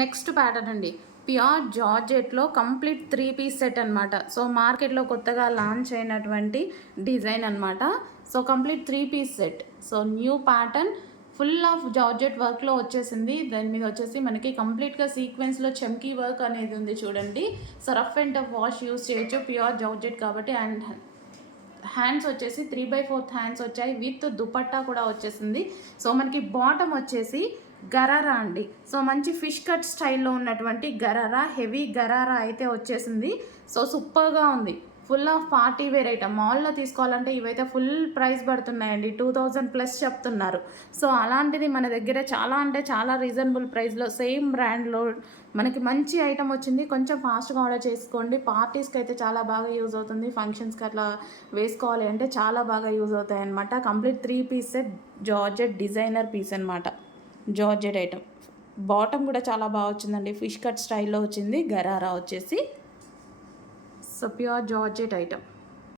Next pattern అండి, pure జార్జెట్లో complete 3 piece set అనమాట. సో మార్కెట్లో కొత్తగా లాంచ్ అయినటువంటి డిజైన్ అనమాట. So complete 3 piece set. So new pattern, full of georgette వర్క్లో వచ్చేసింది. దాని మీద వచ్చేసి మనకి కంప్లీట్గా సీక్వెన్స్లో చమ్కీ వర్క్ అనేది ఉంది చూడండి. So rough and tough wash use చేయొచ్చు, ప్యూర్ జార్జెట్ కాబట్టి. అండ్ హ్యాండ్స్ వచ్చేసి 3/4 హ్యాండ్స్ వచ్చాయి, విత్ దుపట్టా కూడా వచ్చేసింది. సో మనకి బాటమ్ వచ్చేసి గరారా అండి. సో మంచి ఫిష్ కట్ స్టైల్లో ఉన్నటువంటి గరారా, హెవీ గరారా అయితే వచ్చేసింది. సో సూపర్గా ఉంది, full of party wear item. మాల్లో తీసుకోవాలంటే ఇవైతే ఫుల్ ప్రైస్ పడుతున్నాయండి, 2000+ చెప్తున్నారు. సో అలాంటిది మన దగ్గర చాలా అంటే చాలా రీజనబుల్ ప్రైస్లో సేమ్ బ్రాండ్లో మనకి మంచి ఐటమ్ వచ్చింది. కొంచెం ఫాస్ట్గా ఆర్డర్ చేసుకోండి, పార్టీస్కి అయితే చాలా బాగా యూజ్ అవుతుంది, ఫంక్షన్స్కి అట్లా వేసుకోవాలి అంటే చాలా బాగా యూజ్ అవుతాయి అనమాట. Complete 3 piece set, georgette designer piece అనమాట, జార్జెట్ ఐటమ్. బాటమ్ కూడా చాలా బాగా వచ్చిందండి, ఫిష్ కట్ స్టైల్లో వచ్చింది, గరారా వచ్చేసి. So pure georgette item.